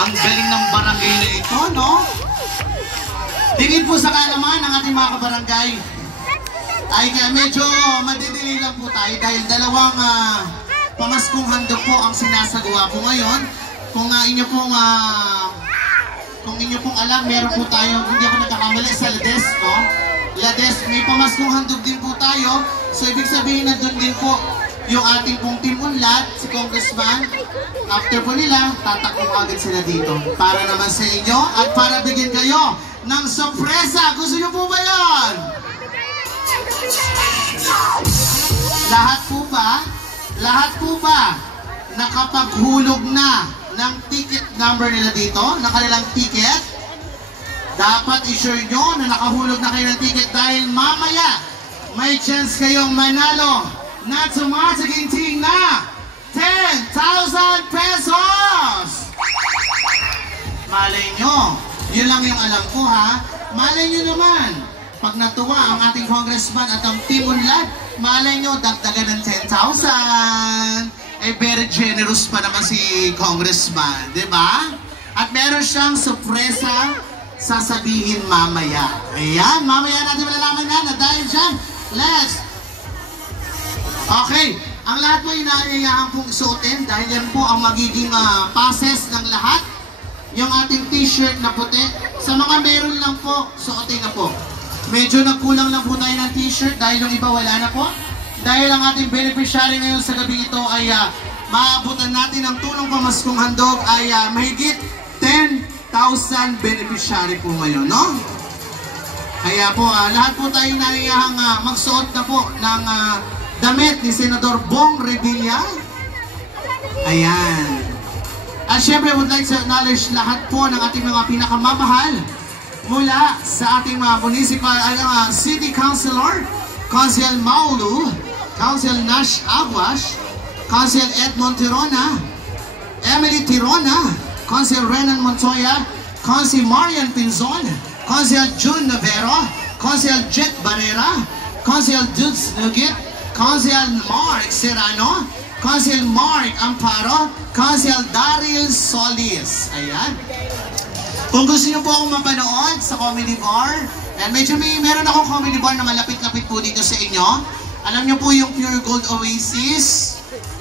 Ang galing ng barangay na ito, no? Tingin po sa kalaman ng ating mga kabarangay. Ay medyo madidili lang po tayo dahil dalawang pamaskong handog po ang sinasagawa po ngayon. Kung inyo pong alam, meron po tayo, hindi ako nagkakamali, sa Lades, no? Lades, may pamaskong handog din po tayo. So ibig sabihin na doon din po yung ating pong Team Unlad, si Congressman. After po nila, tatakbo agad sila dito para naman sa inyo at para bigyan kayo ng sorpresa. Gusto nyo po ba yan? Lahat po ba nakapaghulog na ng ticket number nila dito, na kanilang ticket? Dapat i-sure nyo na nakahulog na kayo ng ticket dahil mamaya may chance kayong manalo na tumataginting na 10,000 pesos! Malay nyo, yun lang yung alam ko ha. Malay nyo naman, pag natuwa ang ating congressman at ang Team Unlad, malay nyo, dagdagan ng 10,000. Eh, very generous pa naman si congressman, di ba? At meron siyang sorpresa sasabihin mamaya. Ayan, mamaya natin malalaman na dahil dyan, okay, ang lahat po inaayayahan pong suotin dahil yan po ang magiging passes ng lahat. Yung ating t-shirt na puti. Sa mga meron lang po, suotin na po. Medyo nagkulang lang po tayo ng t-shirt dahil yung iba wala na po. Dahil ang ating beneficiary ngayon sa gabi ito ay maabutan natin ang tulong pamaskong handog ay mahigit 10,000 beneficiary po ngayon, no? Kaya po, lahat po tayo naiyahang magsuot na po ng damit ni Senador Bong Revilla. Ayan. At syempre, would like to acknowledge lahat po ng ating mga pinakamamahal mula sa ating mga municipal, City Councilor, Council Maulu, Council Nash Aguas, Council Edmond Tirona, Emily Tirona, Council Renan Montoya, Council Marian Pinzon, Council June Navero, Council Jet Barrera, Council Dudes Nugit, Council Mark Serrano, Council Mark Amparo, Council Daryl Solis. Ayan. Kung gusto niyo po akong mapanood sa comedy bar, and medyo meron akong comedy bar na malapit-lapit po dito sa inyo. Alam niyo po yung Pure Gold Oasis,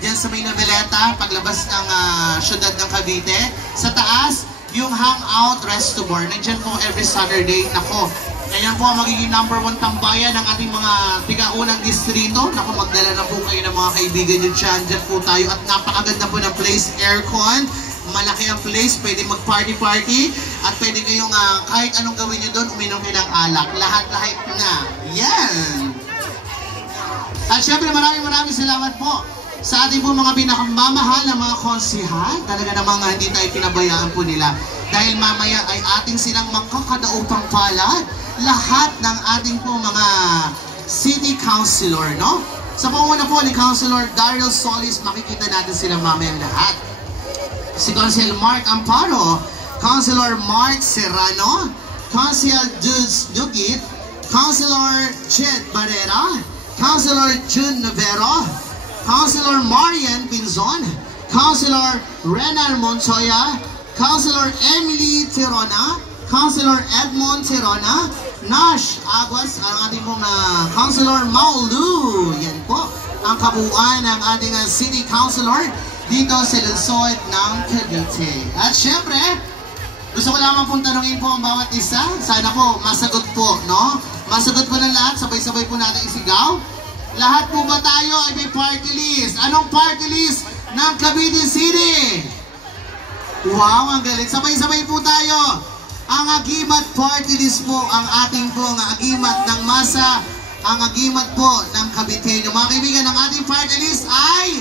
diyan sa may Noveleta, paglabas ng syudad ng Cavite. Sa taas, yung Hangout Resto Bar. Nandiyan po every Saturday. Nako, ayan po ang magiging #1 tambayan ng ating mga tiga-unang distrito. Naku, magdala na po kayo ng mga kaibigan nyo dyan. Dyan po tayo at napakaganda po ng place, aircon. Malaki ang place, pwede mag-party-party at pwede kayong kahit anong gawin nyo doon, uminom kayo ng alak. Lahat-lahat na. Yan! At syempre maraming salamat po sa ating po mga pinakamamahal na mga konsihal. Talaga namang hindi tayo pinabayaan po nila. Dahil mamaya ay ating silang makakadaupang palad lahat ng ating po mga city councilor, no? Sa panguna po ni Councilor Daryl Solis, makikita natin silang mamayang lahat. Si Council Mark Amparo, Councilor Mark Serrano, Council Dudes Nugit, Councilor Jet Barrera, Councilor June Navero, Councilor Marian Pinzon, Councilor Renan Montoya, Councilor Emily Tirona, Councilor Edmond Tirona, Nash Aguas, ang ating pong Councilor Maulu. Yan po ang kabuuan ng ating City Councilor dito sa lungsod ng Cavite. At syempre, gusto ko lamang pong tanungin po ang bawat isa. Sana po masagot po, no? Masagot po ng lahat, sabay-sabay po natin isigaw. Lahat po ba tayo ay may party list? Anong party list ng Cavite City? Wow, ang galing. Sabay-sabay po tayo. Ang agimat party list po, ang ating pong agimat ng masa, ang agimat po ng Cavite. Mga kaibigan, ang ating party list ay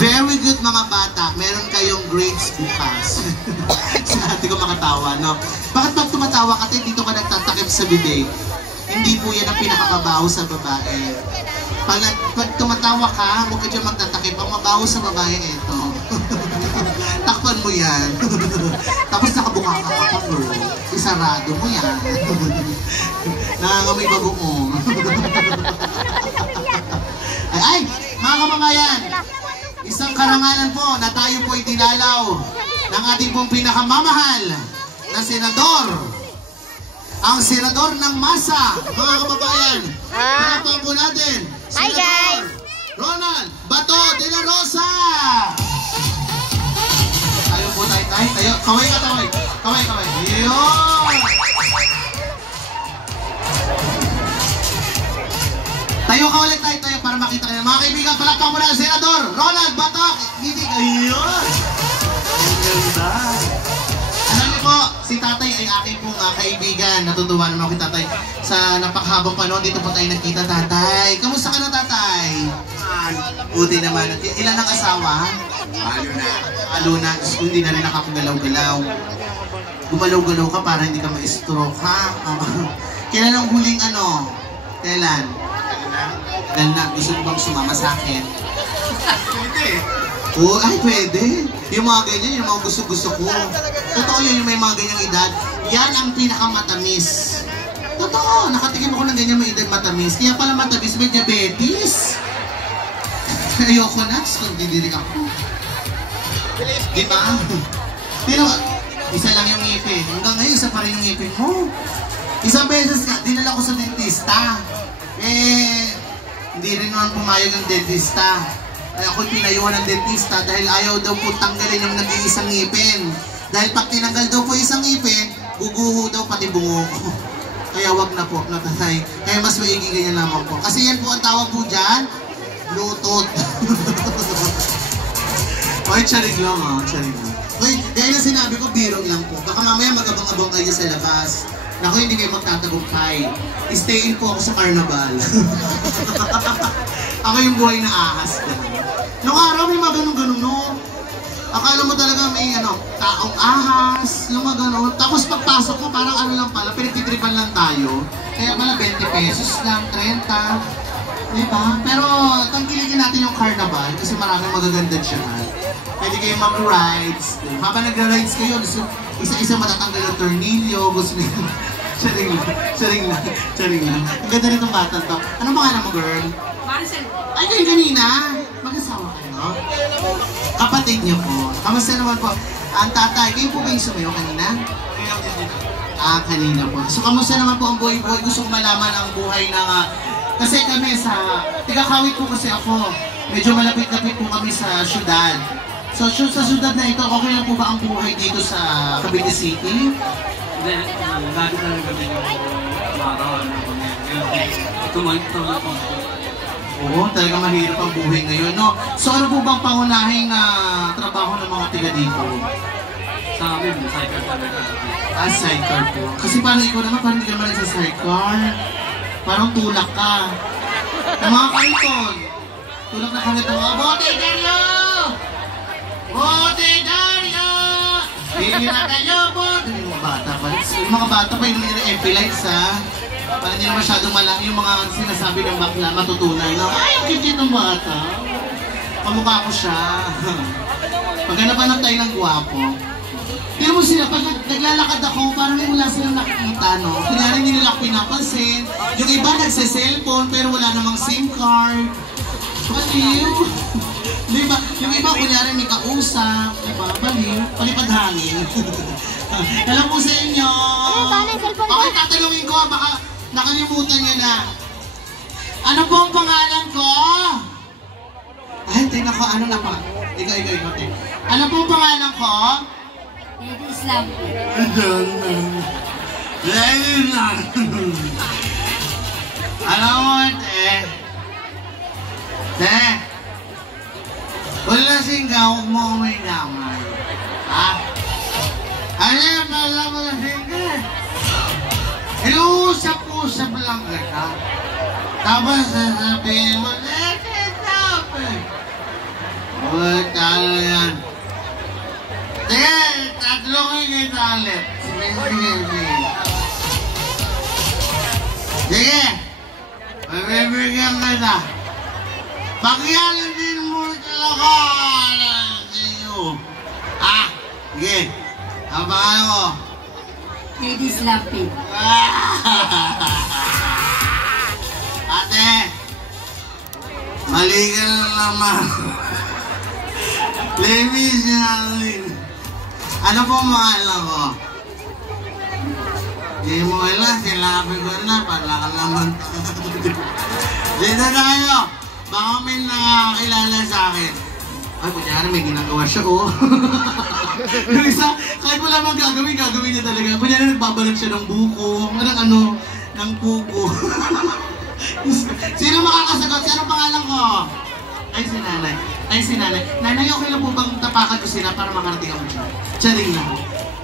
very good mga bata. Meron kayong grades bukas. Sa ating ko makatawa, no? Bakit pag tumatawa ka, dito ka nagtatakip sa bibig? Hindi po yan ang pinakababaho sa babae. Pag tumatawa ka, huwag ka dyan magtatakip. Ang mabaho sa babae, ito. Takpan mo yan. Tapos nakabuka ka pa, girl. Isarado mo yan. Nangangamoy bagoong. Ay, mga kamanghayan. Isang karangalan po na tayo po ay dinalaw ng ating pong pinakamamahal na senador. Ang senador ng masa, mga kababayan. Harapan po natin. Hi guys! Ronald Bato de la Rosa! Tayo po tayo. Kaway ka, kaway. Kaway. Yun! Tayo ka ulit tayo para makita kayo. Mga kaibigan, palakpak mo na ang senador Ronald Bato. Ayun! Ang ganda. Alam niyo po, si tatay ay aking pong kaibigan. Natutuwa naman ako kay tatay. Sa napakahabang panahon, dito po tayo nakita, tatay. Kamusta ka na, tatay? Buti naman. Ilan ang asawa? Halo na. Hindi na rin nakakagalaw-galaw. Gumalaw-galaw ka para hindi ka ma-stroke, ha? Kailan ang huling ano? Kailan? Kailan na? Gusto mo bang sumama sa akin? Oo, ay pwede. Yung mga ganyan, yung mga gusto-gusto ko. Totoo yun, yung may mga ganyang edad. Yan ang pinakamatamis. Totoo, nakatikim ako ng ganyan may edad matamis. Kaya pala matamis, may diabetes. Ayoko na, kung didirik ako. Diba? Pero, isa lang yung ngipin. Hanggang ngayon, isa pa rin yung ngipin mo. Isang beses nga, dinala ko sa dentista. Hindi rin naman pumayag yung dentista. Ay ako'y pinayuhan ng dentista dahil ayaw daw po tanggalin yung nag-iisang ngipin. Dahil pag tinanggal daw po isang ngipin, guguho daw pati bungo ko. Kaya wag na po, natatay. Kaya mas maigi ganyan lamang po. Kasi yan po ang tawag po dyan, Bluetooth. Oy, charig lang charig lang. Oy, dahil na sinabi ko, biro lang po. Baka mamaya mag-abang-abang kayo sa labas. Naku, hindi kayo magtatagumpay. Stay in po ako sa carnival. Ako yung buhay na ahas. Noong araw may mga ganun-ganun, no? Akala mo talaga may taong ahas, yung mga ganun. Tapos pagpasok ko, parang ano lang pala, pinagtitripan lang tayo. Kaya pala 20 pesos lang, 30. Diba? Pero tangkilikin natin yung carnival kasi maraming magaganda dyan. Pwede kayo mag-rides. Habang nagra-rides kayo, isa-isa matatanggal yung tornilyo, gusto nyo. Charing lang. Ang ganda nitong bata to. Anong pangalan mo, girl? Maricel. Ay, kayo kanina. Mag-asawa kayo? Kapatid niyo po. Kamusta naman po? Ang tatay, kayo po ba yung sumayo kanina? Kanina po. So, kamusta naman po ang buhay-buhay? Gusto kong malaman ang buhay ng... kasi kami sa... Tigakawit po kasi ako. Medyo malapit-lapit po kami sa syudad. So, sa syudad na ito, okay lang po ba ang buhay dito sa Cavite City? Hindi, lagi talaga kami yung araw na kami. Ito na po. Oo, talaga mahirap ang buhay ngayon, no? So, ano po bang pangunahing trabaho ng mga tiga dito? Sa amin, sidecar talaga. Sidecar po. Kasi parang ikaw naman, parang hindi ka naman sa sidecar. Parang tulak ka. Ang mga kariton. Tulak na kariton. Bote Dario! Bote Dario! Hindi na kayo, bote! Yung mga bata pa. Yung mga bata pa, yung MP lights, ha? Parang hindi na masyadong malaki yung mga sinasabi ng bakla, matutunan na, ay, ang cute ng bata. Pamukha ko siya. Pagkanapanap tayo ng gwapo. Pero mo sila, pag naglalakad ako, parang wala silang nakikita, no? Kunyari hindi nila ako pinapansin. Yung iba nagsa-cellphone, pero wala namang SIM card. Baliw. Diba? Yung iba, kunyari may kausap. Diba? Baliw. Palipad hangin. Alam po sa inyo. Okay, tatanungin ko, baka nakalimutan niya na. Ano po ang pangalan ko? Ay, tingnan ko, ano na pa? Ikaw. Ano po ang pangalan ko? Lady Islam. Alam mo, wala singgaw mo may naman. Ha? Alam mo singgaw. Inuusap-usap lang kita. Tapos sasabihin mo, stop eh. Talo yan. Sige, tatlongin kita ulit. Sige, mabibigyan kita. Pagyalitin mo talaga sa'yo. Sige, ang pangalan ko. Lady Slappy. Ate, mali ka na naman. Levi Shalin. Ano po mga alam ko? Di mo alam, sinabi ko na, pala ka naman. Dito tayo. Baka may nakakilala sa akin. Ay, kunyari may ginagawa siya, oh. Yung isa, kahit wala mang gagawin niya talaga. Kunyari nagbabalot siya ng buko, ng puko. Sino makakasagot? Sino pangalan ko? Ay, si nanay. Ay, si nanay. Nanay, okay lang po bang tapakan ko sila para makarating ako dyan? Charing lang.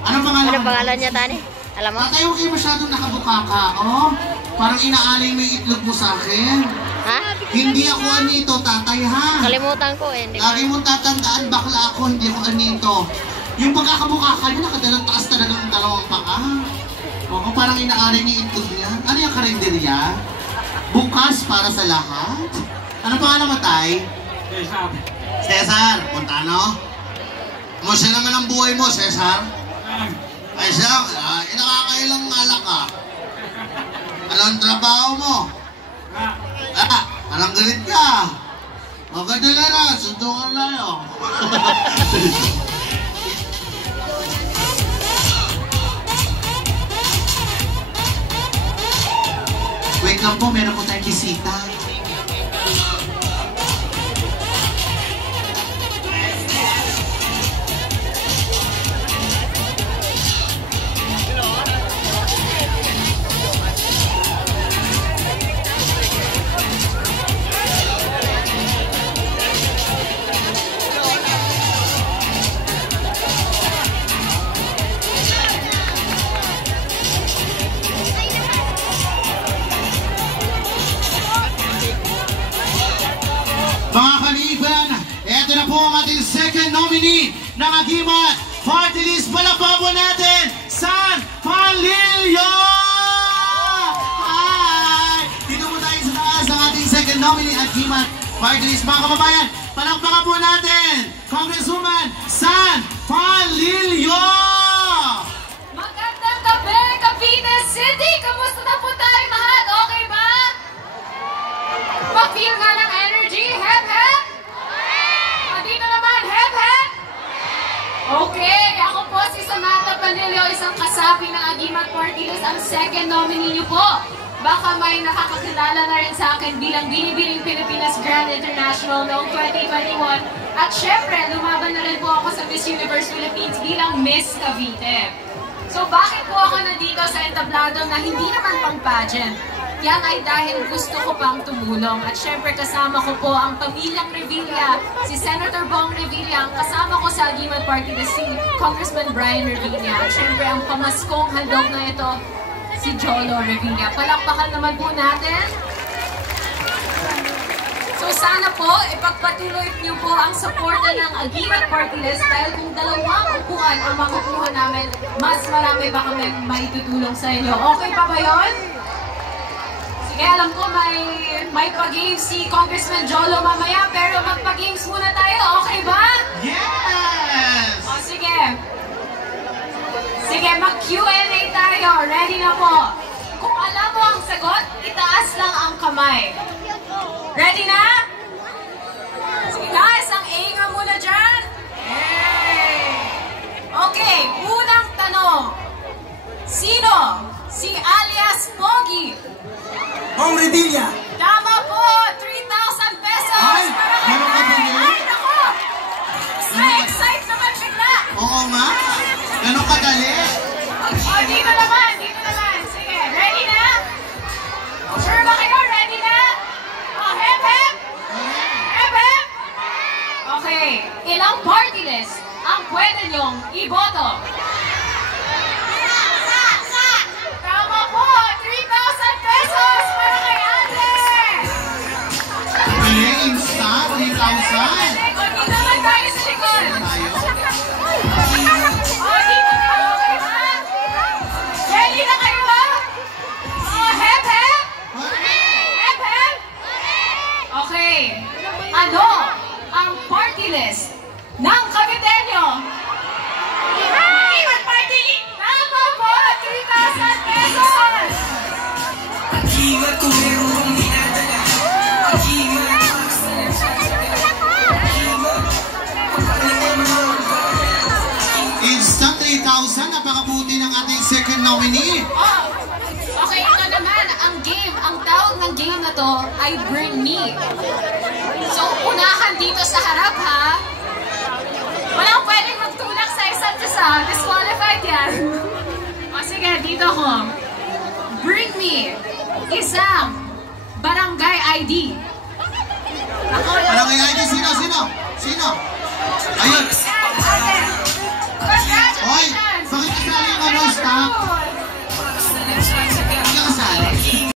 Anong pangalan? Anong pangalan niya, Tani? Alam mo? Tatay, huwag kayo masyadong nakabuka ka, oh. Parang inaaling mo yung itlog mo sa akin. Ha? Hindi ako anito, tatay, ha? Kalimutan ko eh. Hindi ko. Lagi mong tatandaan, bakla ako, hindi ako anito. Yung pagkakabuka ka niya, nakadalang taas talaga ng dalawang paa. Oo, parang inaaling yung itlog niya. Ano yung karinderya? Bukas para sa lahat? Ano pangalan mo, tay? Cesar. Cesar, Montano? Kumusta naman ang buhay mo, Cesar? Ay siya, nakakailang alak ka. Anong trabaho mo? Anong galit ka? Magandala na, sundukan na yun. Wait lang po, meron po tayong bisita. Mga kaibigan, eto na po ang ating second nominee ng Agimat Party List. Palakpakan po natin, San Panlilio! Hi! Dito po tayo sa taas ng ating second nominee Agimat Party List. Mga kababayan, palakpakan po natin, Congresswoman San Panlilio! Magandang gabi, Cavite City! Kamusta na po tayo lahat? Okay ba? Pa-feel nga ng energy? Hep, hep? O, dito naman, hep, hep? Okay, ako po si Samantha Panlilio, isang kasapi ng Agimat Party List, ang second nominee niyo po. Baka may nakakakilala na rin sa akin bilang Binibining Pilipinas Grand International noong 2021. At syempre, lumaban na rin po ako sa Miss Universe Philippines bilang Miss Cavite. So bakit po ako nandito sa entablado na hindi naman pang pageant? Yan ay dahil gusto ko pang tumulong. At syempre kasama ko po ang pamilyang Revilla, si Senator Bong Revilla, ang kasama ko sa Agimat Party List, si Congressman Brian Revilla. At syempre ang pamaskong handog na ito, si Jolo Revilla. Palakpakan naman po natin. So sana po, ipagpatuloy niyo po ang suporta ng Agimat Party List dahil kung dalawang upuan ang makukuha namin, mas marami ba kami maitutulong sa inyo. Okay pa ba yun? Sige, alam ko may pag-games si Congressman Jolo mamaya, pero magpag-games muna tayo, okay ba? Yes! O sige. Sige, mag-Q&A tayo. Ready na po. Kung alam mo ang sagot, itaas lang ang kamay. Ready na? Sige guys, ang A nga muna dyan. Hey! Okay, unang tanong. Sino si alias Pogi? Bong Revilla. Tama po! 3,000 pesos! Ay, para kay meron ka Nanay. din yun? Ay, naku! Na-excite naman bigla! Oo nga. Ganun kadali. O, dito naman, dito naman. Sige, ready na? Sure ba kayo? Ready na? O, hep, hep? Hep, hep? Okay, ilang party list ang pwede niyong iboto? Tama po! 3,000 pesos para kay Ate! Galing, instant, 3,000. O, dito naman tayo sa likod. Tayo. O, dito na. Okay ba? Ready na kayo ba? O, hep, hep? Hep, hep? Okay. Ano ang party list ng Caviteño? nominee. Oh, okay, ito naman, ang game, ang tawag ng game na to ay Bring Me. So, unahan dito sa harap, ha? Walang pwedeng magtulak sa isa't isa. Disqualified yan. O sige, dito ko. Bring Me, isang barangay ID. Barangay ID, sino?